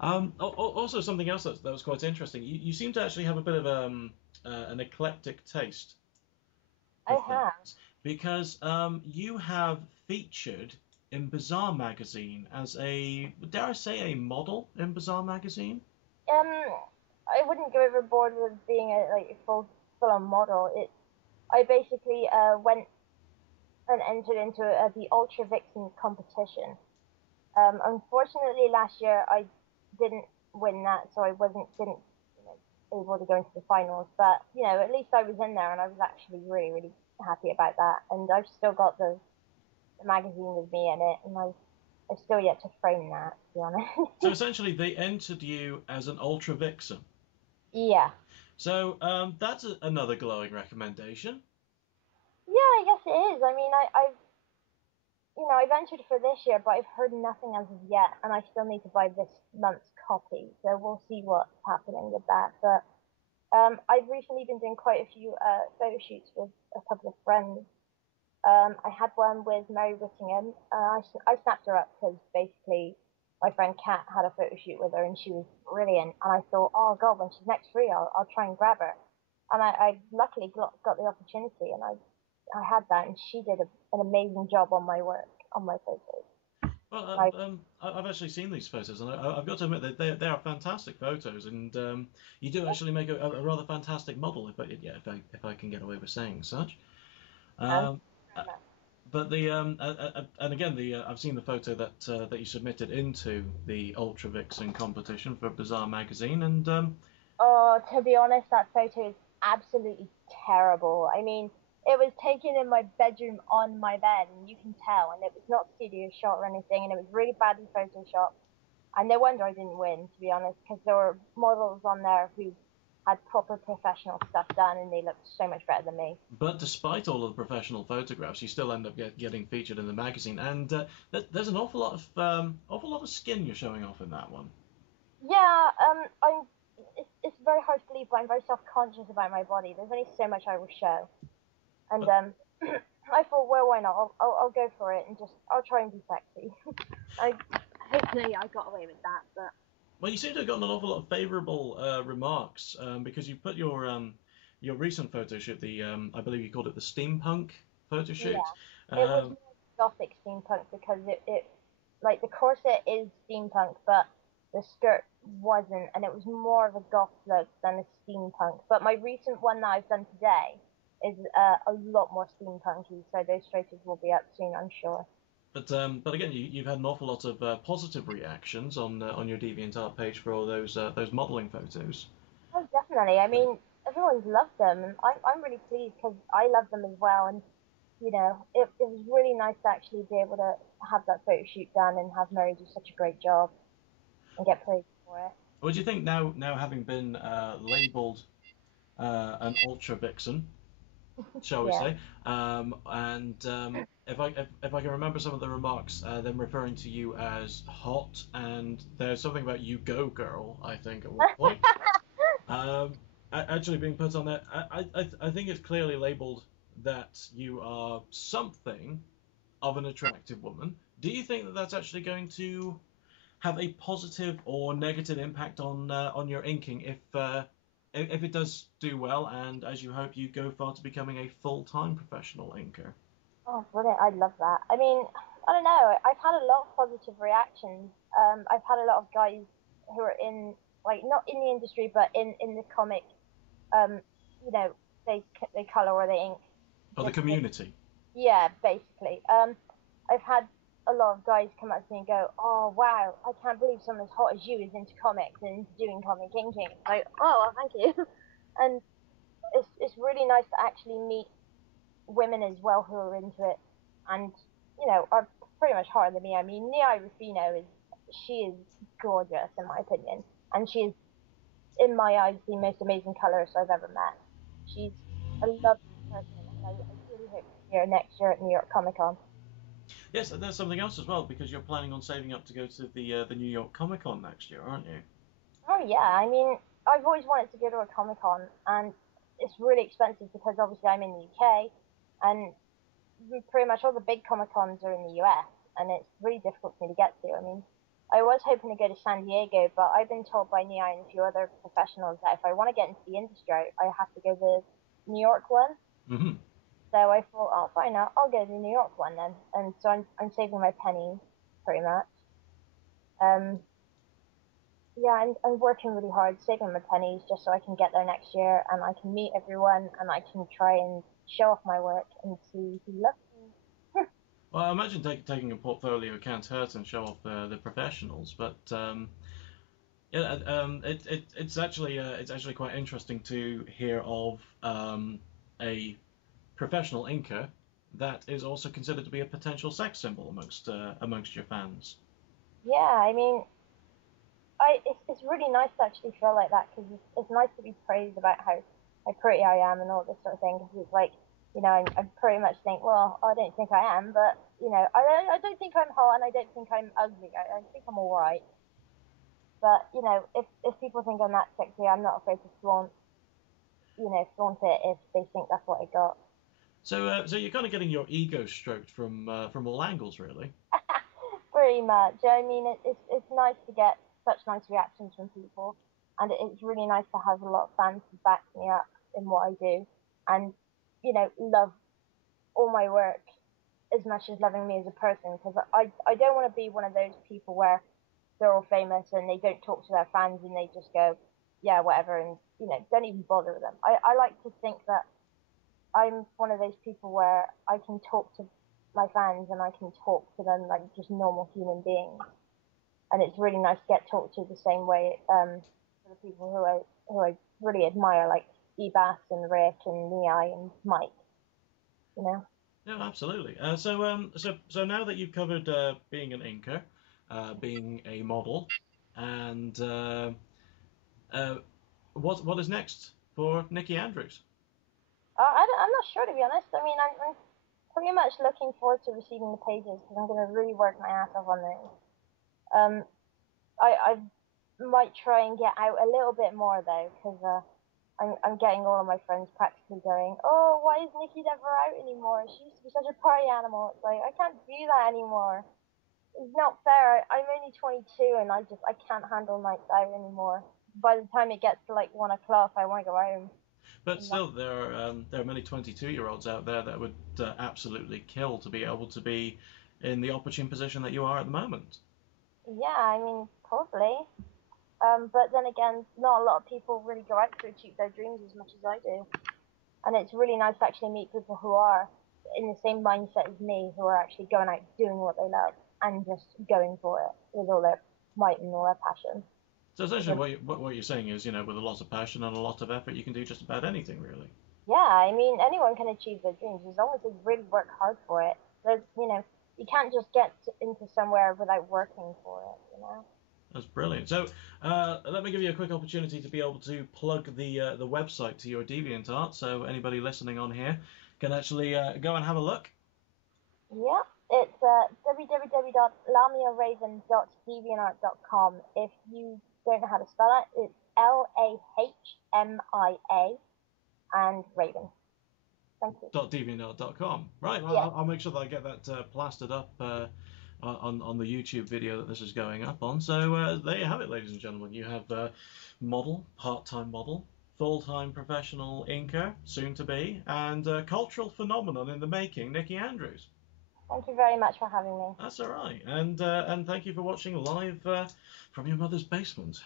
Also, something else that was quite interesting. You seem to actually have a bit of an eclectic taste I for have. things because you have featured in Bazaar magazine as a, dare I say, a model in Bazaar magazine. Um, I wouldn't go overboard with being a full on model. I basically went and entered into the Ultra Vixen competition. Unfortunately, last year I didn't win that, so I wasn't didn't you know, able to go into the finals. But at least I was in there, and I was actually really, really happy about that. And I've still got the magazine with me in it, and I've still yet to frame that, to be So honest. essentially, they entered you as an ultra vixen. Yeah. So that's another glowing recommendation. Yeah, I guess it is. I mean, I've entered for this year, but I've heard nothing as of yet, and I still need to buy this month's copy. So we'll see what's happening with that. But I've recently been doing quite a few photo shoots with a couple of friends. I had one with Mary Whittingham. I snapped her up because basically my friend Kat had a photo shoot with her and she was brilliant. And I thought, oh God, when she's next free, I'll try and grab her. And I luckily got the opportunity, and I had that, and she did an amazing job on my work, on my photos. Well, I I've actually seen these photos, and I've got to admit that they are fantastic photos, and you do actually make a rather fantastic model, if I can get away with saying such. can. Um, uh, but and again I've seen the photo that you submitted into the Ultra Vixen competition for Bazaar magazine, and Oh, to be honest, that photo is absolutely terrible. I mean, it was taken in my bedroom on my bed, and you can tell, and it was not studio shot or anything, and it was really badly photoshopped. And no wonder I didn't win, to be honest, because there were models on there who had proper professional stuff done, and they looked so much better than me. but despite all of the professional photographs, you still end up getting featured in the magazine, and there's an awful lot of skin you're showing off in that one. Yeah, it's very hard to believe, but I'm very self-conscious about my body. There's only so much I will show. And I thought, well, why not? I'll go for it and just I'll try and be sexy. I hopefully I got away with that, but Well, you seem to have gotten an awful lot of favourable remarks because you put your recent photo shoot, the I believe you called it the steampunk photo shoot. yeah, it was Um, more gothic steampunk because it like the corset is steampunk, but the skirt wasn't, and it was more of a goth look than a steampunk. But my recent one that I've done today is a lot more steampunky, so those photos will be up soon, I'm sure. but again, you've had an awful lot of positive reactions on your DeviantArt page for all those modelling photos. Oh, definitely. I mean, everyone's loved them, and I'm really pleased because I love them as well. And it was really nice to actually be able to have that photo shoot done and have Mary do such a great job and get praised for it. What do you think now having been labelled an ultra vixen, shall we Yeah. say? And if I can remember some of the remarks, them referring to you as hot, and there's something about you go girl, I think at one point. Actually being put on there, I think it's clearly labelled that you are something of an attractive woman. Do you think that that's actually going to have a positive or negative impact on your inking if it does do well and as you hope you go far to becoming a full-time professional inker? Oh, brilliant. I love that. I mean, I don't know. I've had a lot of positive reactions. I've had a lot of guys who are in, like, not in the industry, but in the comic, um, you know, they color or they ink Or the just to make. community? Yeah, basically. I've had a lot of guys come up to me and go, "Oh wow, I can't believe someone as hot as you is into comics and into doing comic inking." Like, oh, well, thank you. And it's really nice to actually meet women as well who are into it, and are pretty much hotter than me. I mean, Nia Rufino she is gorgeous in my opinion, and she is in my eyes the most amazing colorist I've ever met. She's a lovely person, and I really hope to see her next year at New York Comic Con. Yes, there's something else as well because you're planning on saving up to go to the New York Comic Con next year, aren't you? Oh yeah, I mean, I've always wanted to go to a Comic Con, and it's really expensive because obviously I'm in the UK, and pretty much all the big Comic Cons are in the US, and it's really difficult for me to get to. I mean, I was hoping to go to San Diego, but I've been told by Nia and a few other professionals that if I want to get into the industry, I have to go to the New York one. Hmm. So I thought, oh, fine, I'll go to the New York one then. And so I'm saving my pennies, pretty much. Um, yeah, I'm working really hard, saving my pennies just so I can get there next year and I can meet everyone and I can try and show off my work and see who loves me. Well, I imagine taking a portfolio can't hurt and show off the professionals, but yeah, it's actually quite interesting to hear of a professional inker that is also considered to be a potential sex symbol amongst your fans. Yeah, I mean, it's really nice to actually feel like that because it's nice to be praised about how pretty I am and all this sort of thing. Because it's like, I pretty much think, well, I don't think I am, but I don't think I'm hot and I don't think I'm ugly. I think I'm alright. But if people think I'm that sexy, I'm not afraid to flaunt it if they think that's what I got. So you're kind of getting your ego stroked from all angles, really. Pretty much. I mean, it's nice to get such nice reactions from people, and it's really nice to have a lot of fans who back me up in what I do, and love all my work as much as loving me as a person. Because I don't want to be one of those people where they're all famous and they don't talk to their fans and they just go, yeah, whatever, and don't even bother with them. I like to think that I'm one of those people where I can talk to my fans and I can talk to them like just normal human beings, and it's really nice to get talked to the same way for the people who I really admire, like Ebas and Rick and Nei and Mike. You know? Yeah, absolutely. So now that you've covered being an inker, being a model, and uh, what is next for Nicki Andrews? I'm not sure to be honest. I mean, I'm pretty much looking forward to receiving the pages because I'm going to really work my ass off on those. Um, I might try and get out a little bit more though because I'm getting all of my friends practically going, oh, why is Nikki never out anymore? She used to be such a party animal. It's like, I can't do that anymore. It's not fair. I'm only 22 and I can't handle nights out anymore. By the time it gets to like 1 o'clock, I want to go home. But still, there are many 22-year-olds out there that would absolutely kill to be able to be in the opportune position that you are at the moment. Yeah, I mean, probably. But then again, not a lot of people really go out to achieve their dreams as much as I do. And it's really nice to actually meet people who are in the same mindset as me, who are actually going out doing what they love and just going for it with all their might and all their passion. So essentially, what you're saying is, with a lot of passion and a lot of effort, you can do just about anything, really. Yeah, I mean, anyone can achieve their dreams as long as they really work hard for it. You can't just get into somewhere without working for it. That's brilliant. So let me give you a quick opportunity to be able to plug the website to your DeviantArt, so anybody listening on here can actually go and have a look. Yeah, it's www.lamiaraven.deviantart.com. If you don't know how to spell it, it's LAHMIA and Raven. Thank you. .deviantart.com. Right. Well, Yeah. I'll make sure that I get that plastered up on the YouTube video that this is going up on. So there you have it, ladies and gentlemen. You have model, part-time model, full-time professional inker, soon to be, and cultural phenomenon in the making, Nicki Andrews. Thank you very much for having me. That's all right. And thank you for watching live from your mother's basement.